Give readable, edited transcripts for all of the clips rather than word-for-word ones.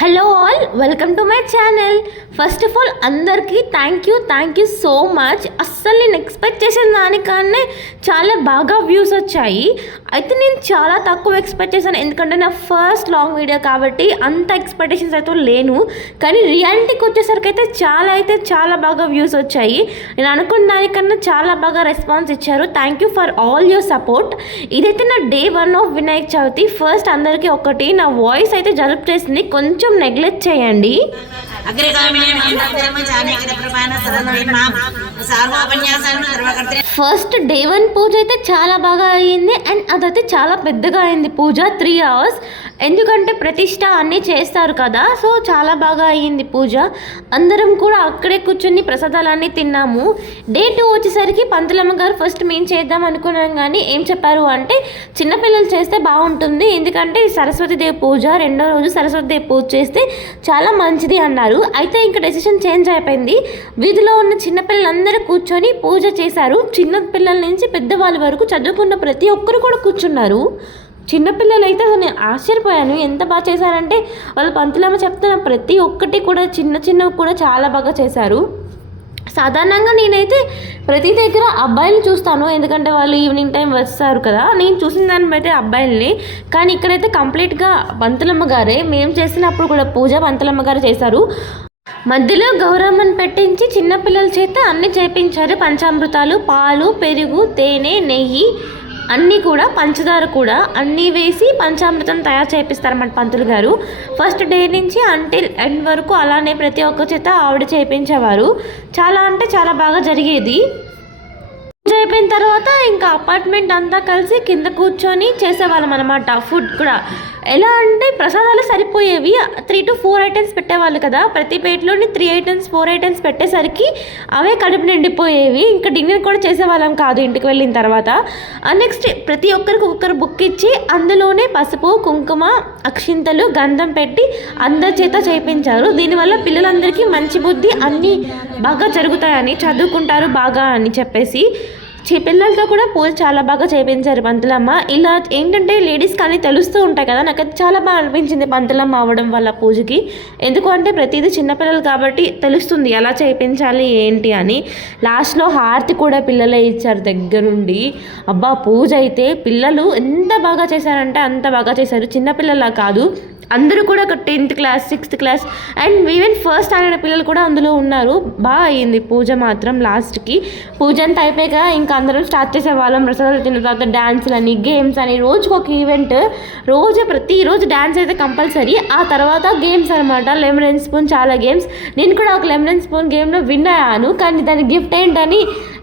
Hello all, welcome to my channel. First of all అందరికీ thank you so much. అస్సలు నేను expect చేసిన దానికన్నా చాలా బాగా వ్యూస్ వచ్చాయి. అయితే నేను చాలా తక్కువ ఎక్స్పెక్ట్ చేశాను, ఎందుకంటే నా ఫస్ట్ లాంగ్ వీడియో కాబట్టి అంత ఎక్స్పెక్టేషన్స్ అయితే లేను. కానీ రియాలిటీకి వచ్చేసరికి అయితే చాలా బాగా వ్యూస్ వచ్చాయి. నేను అనుకున్న దానికన్నా చాలా బాగా రెస్పాన్స్ ఇచ్చారు. Thank you for all your support. ఇదైతే నా day 1 of Vinayaka Chavithi. First అందరికీ ఒకటి, నా వాయిస్ అయితే జలుబు చేసింది, కొంచెం నెగ్లెక్ట్ చేయండి. ఫస్ట్ డే 1 పూజ అయితే చాలా బాగా అయ్యింది. అండ్ అదైతే చాలా పెద్దగా అయింది పూజ, 3 hours. ఎందుకంటే ప్రతిష్ట అన్నీ చేస్తారు కదా, సో చాలా బాగా అయ్యింది పూజ. అందరం కూడా అక్కడే కూర్చొని ప్రసాదాలన్నీ తిన్నాము. డే 2 వచ్చేసరికి పంతులమ్మ గారు ఫస్ట్ మేము చేద్దాం అనుకున్నాం, కానీ ఏం చెప్పారు అంటే చిన్నపిల్లలు చేస్తే బాగుంటుంది, ఎందుకంటే సరస్వతీదేవి పూజ, రెండో రోజు సరస్వతీదేవి పూజ చేస్తే చాలా మంచిది అన్నారు. అయితే ఇంకా డెసిషన్ చేంజ్ అయిపోయింది. వీధిలో ఉన్న చిన్నపిల్లలందరూ కూర్చొని పూజ చేశారు. చిన్న పిల్లల నుంచి పెద్దవాళ్ళ వరకు చదువుకున్న ప్రతి ఒక్కరు కూడా కూర్చున్నారు. చిన్నపిల్లలు అయితే అసలు నేను ఆశ్చర్యపోయాను, ఎంత బాగా చేశారంటే వాళ్ళు పంతులమ్మ చెప్తున్న ప్రతి ఒక్కటి కూడా చిన్నవి కూడా చాలా బాగా చేశారు. సాధారణంగా నేనైతే ప్రతి దగ్గర అబ్బాయిలు చూస్తాను, ఎందుకంటే వాళ్ళు ఈవినింగ్ టైం వస్తారు కదా. నేను చూసిన దాన్ని బట్టి అబ్బాయిల్ని, కానీ ఇక్కడైతే కంప్లీట్గా పంతులమ్మ గారే. మేము చేసినప్పుడు కూడా పూజ పంతులమ్మ గారు చేశారు. మధ్యలో గౌరమ్మని పెట్టించి చిన్నపిల్లల చేత అన్నీ చేయించారు. పంచామృతాలు, పాలు, పెరుగు, తేనె, నెయ్యి అన్నీ కూడా, పంచదార కూడా అన్నీ వేసి పంచామృతం తయారు చేపిస్తారన్నమాట పంతులు గారు. ఫస్ట్ డే నుంచి అంటిల్ ఎండ్ వరకు అలానే ప్రతి ఒక్క చేత ఆవిడ చేయించేవారు. చాలా అంటే చాలా బాగా జరిగేది. పూజ అయిపోయిన తర్వాత ఇంకా అపార్ట్మెంట్ అంతా కలిసి కింద కూర్చొని చేసేవాళ్ళం అనమాట. ఫుడ్ కూడా ఎలా అంటే ప్రసాదాలు సరిపోయేవి. 3 to 4 items పెట్టేవాళ్ళు కదా, ప్రతి ప్లేట్లోని 3 items 4 items పెట్టేసరికి అవే కడుపు నిండిపోయేవి. ఇంకా డిన్నర్ కూడా చేసేవాళ్ళం కాదు ఇంటికి వెళ్ళిన తర్వాత. నెక్స్ట్ ప్రతి ఒక్కరికి ఒక్కొక్కరు బుక్ ఇచ్చి అందులోనే పసుపు, కుంకుమ, అక్షింతలు, గంధం పెట్టి అందరి చేత చేయించారు. దీనివల్ల పిల్లలందరికీ మంచి బుద్ధి, అన్నీ బాగా జరుగుతాయని, చదువుకుంటారు బాగా అని చెప్పేసి పిల్లలతో కూడా పూజ చాలా బాగా చేయించారు పంతులమ్మ. ఇలా ఏంటంటే లేడీస్కి అన్నీ తెలుస్తూ ఉంటాయి కదా, నాకైతే చాలా బాగా అనిపించింది పంతులమ్మ అవ్వడం వల్ల పూజకి. ఎందుకు అంటే ప్రతిదీ చిన్నపిల్లలు కాబట్టి తెలుస్తుంది ఎలా చేయించాలి ఏంటి అని. లాస్ట్లో హారతి కూడా పిల్లలే ఇచ్చారు దగ్గరుండి. అబ్బా పూజ అయితే పిల్లలు ఎంత బాగా చేశారంటే అంత బాగా చేశారు. చిన్నపిల్లలా కాదు, అందరూ కూడా ఒక 10th class 6th class and even first standard పిల్లలు కూడా అందులో ఉన్నారు. బాగా అయ్యింది పూజ మాత్రం. లాస్ట్కి పూజ అంతా అయిపోయాక ఇంకా అందరం స్టార్ట్ చేసేవాళ్ళం. ప్రసాదాలు తిన్న తర్వాత డ్యాన్సులు అని, గేమ్స్ అని, రోజుకు ఒక ఈవెంట్. ప్రతిరోజు డ్యాన్స్ అయితే కంపల్సరీ. ఆ తర్వాత గేమ్స్ అనమాట, లెమన్ అండ్ స్పూన్, చాలా గేమ్స్. నేను కూడా ఒక లెమన్ అండ్ స్పూన్ గేమ్లో విన్ అయ్యాను, కానీ దాని గిఫ్ట్ ఏంటని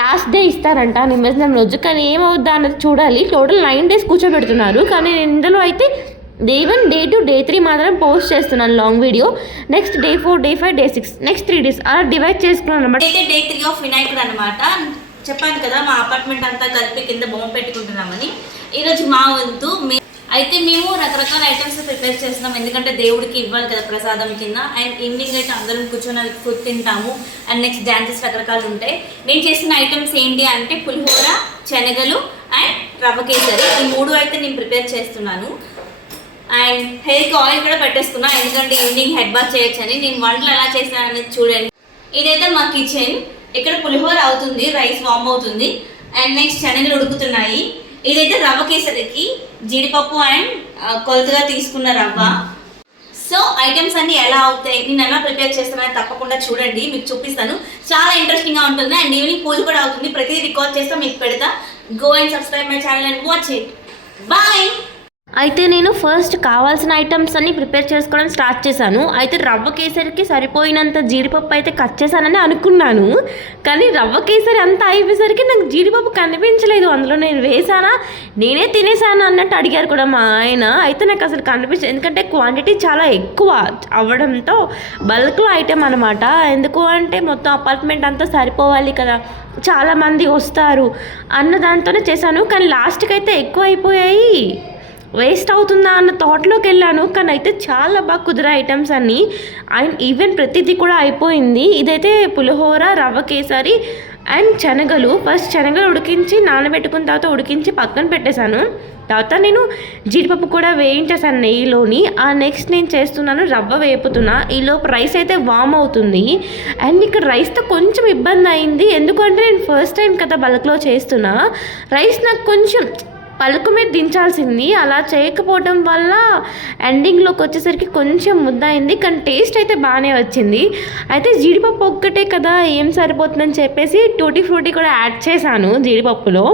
లాస్ట్ డే ఇస్తారంట నిమజ్జనం రోజు. కానీ ఏమవుద్దా అన్నది చూడాలి. టోటల్ 9 days కూర్చోబెడుతున్నారు, కానీ ఇందులో అయితే డే 1, డే 2, డే 3 మాత్రం పోస్ట్ చేస్తున్నాను long video. Next day 4, day 5, day 6, next 3 days అలా డివైడ్ చేసుకున్నాను అనమాట. అయితే డే 3 ఆఫ్ వినాయకుడు అనమాట. చెప్పాను కదా మా అపార్ట్మెంట్ అంతా కలిపి కింద బొమ్మ పెట్టుకుంటున్నామని. ఈరోజు మా వంతు అయితే మేము రకరకాల ఐటమ్స్ ప్రిపేర్ చేస్తున్నాం, ఎందుకంటే దేవుడికి ఇవ్వాలి కదా ప్రసాదం కింద. అండ్ ఈవినింగ్ అయితే అందరం కూర్చొని ఫుడ్ తింటాము. అండ్ నెక్స్ట్ డాన్సెస్ రకరకాలు ఉంటాయి. నేను చేసిన ఐటమ్స్ ఏంటి అంటే పులిహోర, శనగలు అండ్ రవ్వ కేసరి, ఈ 3 అయితే నేను ప్రిపేర్ చేస్తున్నాను. అండ్ హెయిర్కి ఆయిల్ కూడా పెట్టేసుకున్నా, ఎందుకంటే ఈవినింగ్ హెడ్ బాత్ చేయొచ్చని. నేను వంటలు ఎలా చేశాను అనేది చూడండి. ఇదైతే మా కిచెన్. ఇక్కడ పులిహోర అవుతుంది, రైస్ వామ్ అవుతుంది, అండ్ నెక్స్ట్ శనగలు ఉడుకుతున్నాయి. ఇదైతే రవ్వ కేసరికి జీడిపప్పు అండ్ కొలతగా తీసుకున్న రవ్వ. సో ఐటమ్స్ అన్నీ ఎలా అవుతాయి, నేను ఎలా ప్రిపేర్ చేస్తానని తప్పకుండా చూడండి, మీకు చూపిస్తాను. చాలా ఇంట్రెస్టింగ్గా ఉంటుంది. అండ్ ఈవినింగ్ పూజ కూడా అవుతుంది, ప్రతిదీ రికార్డ్ చేస్తా మీకు పెడతా. Go and subscribe my channel and watch it. Bye. అయితే నేను ఫస్ట్ కావాల్సిన ఐటమ్స్ అన్ని ప్రిపేర్ చేసుకోవడం స్టార్ట్ చేశాను. అయితే రవ్వ కేసరికి సరిపోయినంత జీడిపప్పు అయితే కట్ చేశానని అనుకున్నాను, కానీ రవ్వ కేసరి అంతా అయిపోయేసరికి నాకు జీడిపప్పు కనిపించలేదు. అందులో నేను వేసానా, నేనే తినేసాను అన్నట్టు అడిగారు కూడా మా ఆయన. అయితే నాకు అసలు కనిపించలేదు, ఎందుకంటే క్వాంటిటీ చాలా ఎక్కువ అవ్వడంతో బల్క్లో ఐటమ్ అనమాట. ఎందుకు అంటే మొత్తం అపార్ట్మెంట్ అంతా సరిపోవాలి కదా, చాలామంది వస్తారు అన్న దాంతోనే చేశాను. కానీ లాస్ట్కి అయితే ఎక్కువ అయిపోయాయి. వేస్ట్ అవుతుందా అన్న థాట్లోకి వెళ్ళాను. కానీ అయితే చాలా బాగా కుదిరే ఐటమ్స్ అన్నీ. అండ్ ఈవెన్ ప్రతిదీ కూడా అయిపోయింది. ఇదైతే పులిహోర, రవ్వ కేసరి అండ్ శనగలు. ఫస్ట్ శనగలు ఉడికించి నానబెట్టుకున్న తర్వాత ఉడికించి పక్కన పెట్టేశాను. తర్వాత నేను జీడిపప్పు కూడా వేయించేసాను నెయ్యిలోని. ఆ నెక్స్ట్ నేను చేస్తున్నాను రవ్వ వేపుతున్నా. ఈలోపు రైస్ అయితే వామ్ అవుతుంది. అండ్ ఇక్కడ రైస్తో కొంచెం ఇబ్బంది అయింది. ఎందుకంటే నేను ఫస్ట్ టైం కదా బల్క్లో చేస్తున్నా. రైస్ నాకు కొంచెం పలుకు మీద దించాల్సింది, అలా చేయకపోవడం వల్ల ఎండింగ్లోకి వచ్చేసరికి కొంచెం ముద్ద అయింది. కానీ టేస్ట్ అయితే బాగానే వచ్చింది. అయితే జీడిపప్పు ఒక్కటే కదా ఏం సరిపోతుందని చెప్పేసి టూటీ ఫ్రూటీ కూడా యాడ్ చేశాను జీడిపప్పులో.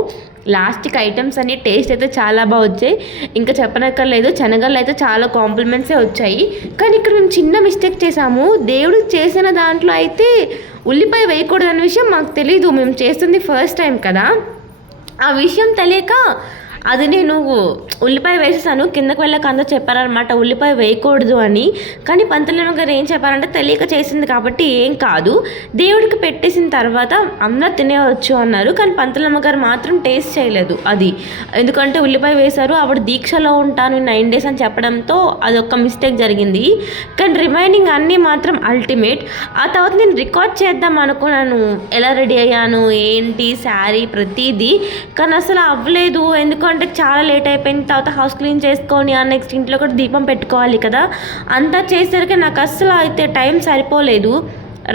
లాస్ట్కి ఐటమ్స్ అన్ని టేస్ట్ అయితే చాలా బాగా వచ్చాయి. ఇంకా చెప్పనక్కర్లేదు, శనగలు అయితే చాలా కాంప్లిమెంట్సే వచ్చాయి. కానీ ఇక్కడ మేము చిన్న మిస్టేక్ చేసాము. దేవుడికి చేసిన దాంట్లో అయితే ఉల్లిపాయ వేయకూడదు అనే విషయం మాకు తెలీదు. మేము చేస్తుంది ఫస్ట్ టైం కదా, ఆ విషయం తెలియక అది నేను ఉల్లిపాయ వేసేసాను. కిందకు వెళ్ళక అందరూ చెప్పారనమాట ఉల్లిపాయ వేయకూడదు అని. కానీ పంతులమ్మ గారు ఏం చెప్పారంటే తెలియక చేసింది కాబట్టి ఏం కాదు, దేవుడికి పెట్టేసిన తర్వాత అందరూ తినేవచ్చు అన్నారు. కానీ పంతులమ్మ గారు మాత్రం టేస్ట్ చేయలేదు అది, ఎందుకంటే ఉల్లిపాయ వేశారు. ఆవిడ దీక్షలో ఉంటాను 9 days అని చెప్పడంతో అదొక మిస్టేక్ జరిగింది. కానీ రిమైనింగ్ అన్నీ మాత్రం అల్టిమేట్. ఆ తర్వాత నేను రికార్డ్ చేద్దాం అనుకున్నాను, ఎలా రెడీ అయ్యాను ఏంటి శారీ ప్రతిదీ. కానీ అసలు అవ్వలేదు, ఎందుకంటే చాలా లేట్ అయిపోయిన తర్వాత హౌస్ క్లీన్ చేసుకొని ఆ నెక్స్ట్ ఇంట్లో కూడా దీపం పెట్టుకోవాలి కదా. అంతా చేసరికి నాకు అస్సలు అయితే టైం సరిపోలేదు.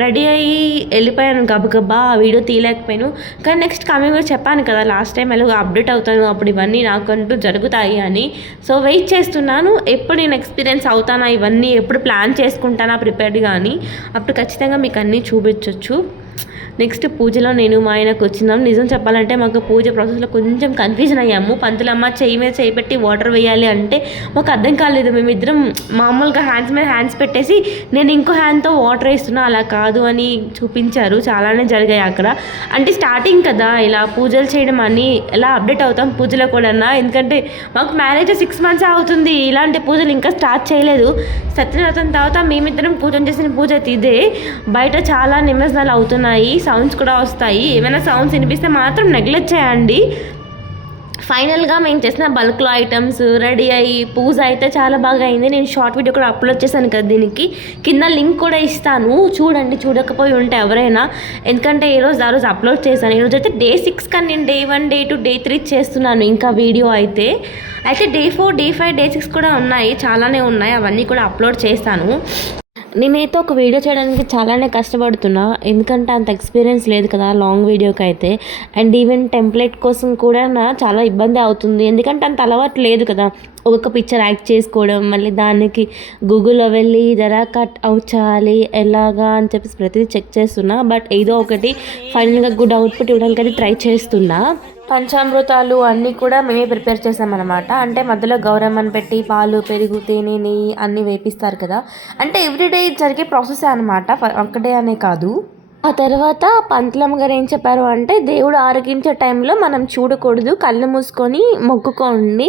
రెడీ అయ్యి వెళ్ళిపోయాను గబగబా, ఆ వీడియో తీయలేకపోయాను. కానీ నెక్స్ట్ కమింగ్ చెప్పాను కదా లాస్ట్ టైం ఎలాగో అప్డేట్ అవుతాను, అప్పుడు ఇవన్నీ నాకంటూ జరుగుతాయి అని. సో వెయిట్ చేస్తున్నాను ఎప్పుడు నేను ఎక్స్పీరియన్స్ అవుతానా, ఇవన్నీ ఎప్పుడు ప్లాన్ చేసుకుంటానా ప్రిపేర్డ్గా అని. అప్పుడు ఖచ్చితంగా మీకు అన్నీ చూపించవచ్చు. నెక్స్ట్ పూజలో నేను మా ఆయనకు వచ్చినాం. నిజం చెప్పాలంటే మాకు పూజ ప్రాసెస్లో కొంచెం కన్ఫ్యూజన్ అయ్యాము. పంతులమ్మ చెయ్యి మీద చేయి పెట్టి వాటర్ వేయాలి అంటే మాకు అర్థం కాలేదు. మేమిద్దరం మామూలుగా హ్యాండ్స్ మీద హ్యాండ్స్ పెట్టేసి నేను ఇంకో హ్యాండ్తో వాటర్ వేస్తున్నా, అలా కాదు అని చూపించారు. చాలానే జరిగాయి అక్కడ. అంటే స్టార్టింగ్ కదా ఇలా పూజలు చేయడం అని, ఎలా అప్డేట్ అవుతాం పూజలో కూడా. ఎందుకంటే మాకు మ్యారేజ్ 6 months అవుతుంది, ఇలాంటి పూజలు ఇంకా స్టార్ట్ చేయలేదు. సత్యనారాయణ తర్వాత మేమిద్దరం పూజలు చేసిన పూజ అయితే ఇదే. బయట చాలా నిమజ్జనాలు అవుతున్నాయి, సౌండ్స్ కూడా వస్తాయి. ఏమైనా సౌండ్స్ వినిపిస్తే మాత్రం నెగ్లెక్ట్ చేయండి. ఫైనల్గా మేము చేసిన బల్క్లో ఐటమ్స్ రెడీ అయ్యి పూజ అయితే చాలా బాగా అయింది. నేను షార్ట్ వీడియో కూడా అప్లోడ్ చేశాను కదా, దీనికి కింద లింక్ కూడా ఇస్తాను, చూడండి చూడకపోయి ఉంటే ఎవరైనా. ఎందుకంటే ఆ రోజు అప్లోడ్ చేశాను. ఈరోజు అయితే Day 6 కానీ నేను Day 1, Day 2, Day 3 చేస్తున్నాను ఇంకా వీడియో అయితే. Day 4, Day 5, Day 6 కూడా ఉన్నాయి, చాలానే ఉన్నాయి, అవన్నీ కూడా అప్లోడ్ చేస్తాను. నేనైతే ఒక వీడియో చేయడానికి చాలానే కష్టపడుతున్నా, ఎందుకంటే అంత ఎక్స్పీరియన్స్ లేదు కదా లాంగ్ వీడియోకి అయితే. అండ్ ఈవెన్ టెంప్లెట్ కోసం కూడా చాలా ఇబ్బంది అవుతుంది, ఎందుకంటే అంత అలవాటు లేదు కదా. ఒక్కొక్క పిక్చర్ యాక్ట్ చేసుకోవడం, మళ్ళీ దానికి గూగుల్లో వెళ్ళి జరా కట్ అవుట్ చేయాలి ఎలాగా అని చెప్పేసి ప్రతిదీ చెక్ చేస్తున్నా. బట్ ఏదో ఒకటి ఫైనల్గా గుడ్ అవుట్పుట్ ఇవ్వడానికి అయితే ట్రై చేస్తున్నా. పంచామృతాలు అన్నీ కూడా మేమే ప్రిపేర్ చేసామన్నమాట. అంటే మధ్యలో గౌరమ్మని పెట్టి పాలు, పెరుగు, తేనె, నెయ్యి అన్నీ వేపిస్తారు కదా. అంటే ఎవ్రీడే జరిగే ప్రాసెస్ అనమాట, ఒక్కడే అనే కాదు. ఆ తర్వాత పంతులమ్మ గారు ఏం చెప్పారు అంటే దేవుడు ఆరగించే టైంలో మనం చూడకూడదు, కళ్ళు మూసుకొని మొక్కుకోండి,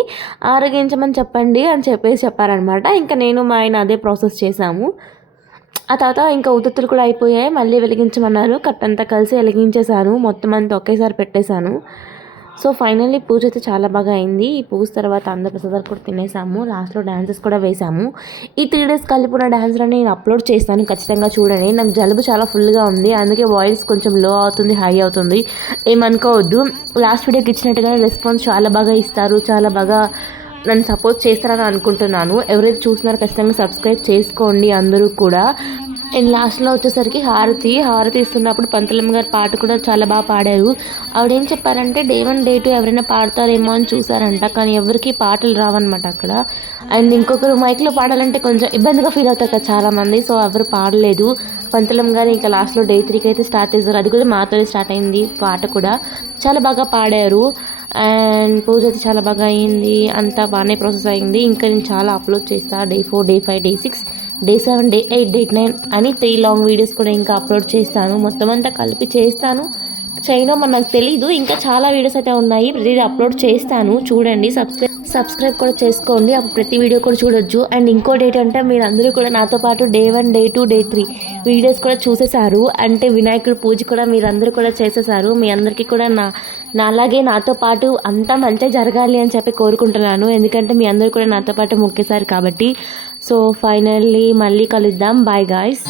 ఆరగించమని చెప్పండి అని చెప్పారనమాట. ఇంకా నేను మా ఆయన అదే ప్రాసెస్ చేశాము. ఆ తర్వాత ఇంకా ఉత్తులు కూడా అయిపోయాయి, మళ్ళీ వెలిగించమన్నారు. కట్టంతా కలిసి వెలిగించేశాను, మొత్తం అంతా ఒకేసారి పెట్టేశాను. సో ఫైనల్లీ పూజ అయితే చాలా బాగా అయింది. ఈ పూజ తర్వాత అందరూ ప్రసాదాలు కూడా తినేసాము, లాస్ట్లో డ్యాన్సెస్ కూడా వేసాము. ఈ 3 days కలిపిన డ్యాన్స్లని నేను అప్లోడ్ చేస్తాను, ఖచ్చితంగా చూడండి. నాకు జలుబు చాలా ఫుల్గా ఉంది, అందుకే వాయిస్ కొంచెం లో అవుతుంది, హై అవుతుంది, ఏమనుకోవద్దు. లాస్ట్ వీడియోకి ఇచ్చినట్టుగానే రెస్పాన్స్ చాలా బాగా ఇస్తారు, చాలా బాగా నన్ను సపోర్ట్ చేస్తారని అనుకుంటున్నాను. ఎవరైతే చూస్తున్నారో ఖచ్చితంగా సబ్స్క్రైబ్ చేసుకోండి అందరూ కూడా. అండ్ లాస్ట్లో వచ్చేసరికి హారతి ఇస్తున్నప్పుడు పంతులమ్మ గారు పాట కూడా చాలా బాగా పాడారు. ఆవిడేం చెప్పారంటే Day 1, Day 2 ఎవరైనా పాడతారేమో అని చూసారంట, కానీ ఎవరికి పాటలు రావన్నమాట అక్కడ. అండ్ ఇంకొకరు మైక్లో పాడాలంటే కొంచెం ఇబ్బందిగా ఫీల్ అవుతారు కదా చాలామంది, సో ఎవరు పాడలేదు. పంతులమ్మ గారు ఇంకా లాస్ట్లో Day 3కి అయితే స్టార్ట్ చేశారు, అది కూడా మాతోనే స్టార్ట్ అయింది. పాట కూడా చాలా బాగా పాడారు. అండ్ పూజ అయితే చాలా బాగా అయింది, అంతా బాగానే ప్రాసెస్ అయింది. ఇంకా నేను చాలా అప్లోడ్ చేస్తాను, Day 4, Day 5, Day 6, Day 7, Day 8, Day 9 అని 3 లాంగ్ వీడియోస్ కూడా ఇంకా అప్లోడ్ చేస్తాను. మొత్తం అంతా కలిపి చేస్తాను, చేయడం నాకు తెలీదు. ఇంకా చాలా వీడియోస్ అయితే ఉన్నాయి, ప్రతిదీ అప్లోడ్ చేస్తాను, చూడండి, సబ్స్క్రైబ్ సబ్స్క్రైబ్ కూడా చేసుకోండి, అప్పుడు ప్రతి వీడియో కూడా చూడొచ్చు. అండ్ ఇంకోటి ఏంటంటే మీరు అందరూ కూడా నాతో పాటు డే 1, డే 2, డే 3 వీడియోస్ కూడా చూసేశారు. అంటే వినాయకుడి పూజ కూడా మీరందరూ కూడా చేసేసారు. మీ అందరికీ కూడా నాలాగే నాతో పాటు అంతా మంచిగా జరగాలి అని చెప్పి కోరుకుంటున్నాను. ఎందుకంటే మీ అందరూ కూడా నాతో పాటు మొక్కేశారు కాబట్టి. సో ఫైనల్లీ మళ్ళీ కలుద్దాం. Bye guys.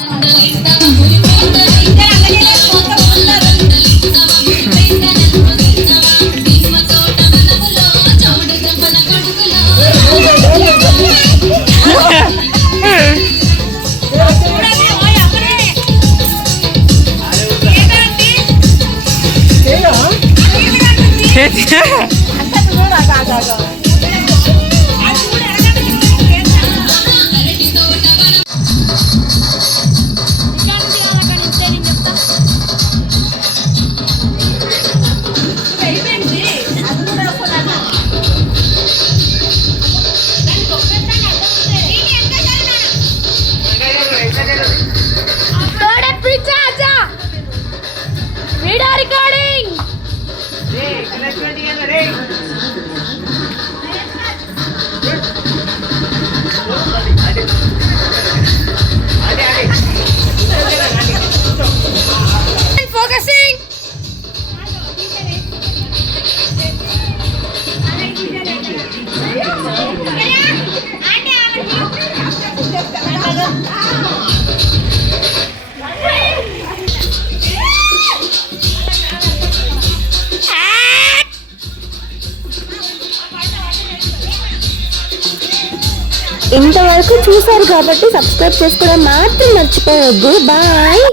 ఇంతవరకు చూసారు కాబట్టి సబ్స్క్రైబ్ చేసుకోవడం మాత్రం మర్చిపోవద్దు. బాయ్.